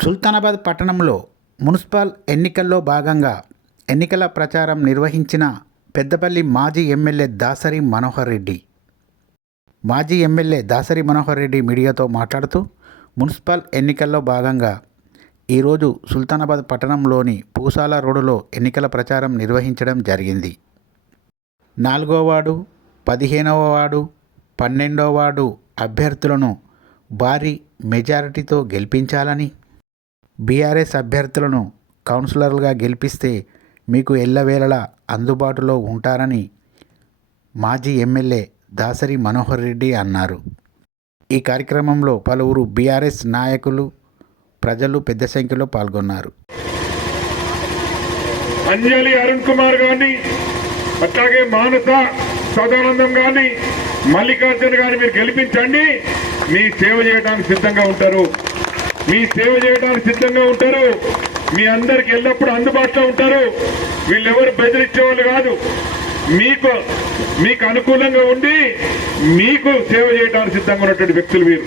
సుల్తానాబాద్ పట్టణంలో మున్సిపల్ ఎన్నికల్లో భాగంగా ఎన్నికల ప్రచారం నిర్వహించిన పెద్దపల్లి మాజీ ఎమ్మెల్యే దాసరి మనోహర్ రెడ్డి. మాజీ ఎమ్మెల్యే దాసరి మనోహర్ రెడ్డి మీడియాతో మాట్లాడుతూ మున్సిపల్ ఎన్నికల్లో భాగంగా ఈరోజు సుల్తానాబాద్ పట్టణంలోని పూసాల రోడ్డులో ఎన్నికల ప్రచారం నిర్వహించడం జరిగింది. 4వ వార్డు, 15వ వార్డు, 12వ వార్డు అభ్యర్థులను భారీ మెజారిటీతో గెలిపించాలని, బీఆర్ఎస్ అభ్యర్థులను కౌన్సిలర్లుగా గెలిపిస్తే మీకు ఎల్లవేళలా అందుబాటులో ఉంటారని మాజీ ఎమ్మెల్యే దాసరి మనోహర్ రెడ్డి అన్నారు. ఈ కార్యక్రమంలో పలువురు బీఆర్ఎస్ నాయకులు, ప్రజలు పెద్ద సంఖ్యలో పాల్గొన్నారు. అంజలి అరుణ్ కుమార్ గాని, అట్లాగే మానస సదానందం గాని, మల్లికార్జున గాని మీరు గెలిపించండి. మీ సేవ చేయడానికి సిద్ధంగా ఉంటారు. మీ అందరికి ఎల్లప్పుడూ అందుబాటులో ఉంటారు. వీళ్ళెవరు బెదిరించే వాళ్ళు కాదు. మీకు అనుకూలంగా ఉండి మీకు సేవ చేయడానికి సిద్ధంగా ఉన్నటువంటి వ్యక్తులు వీరు.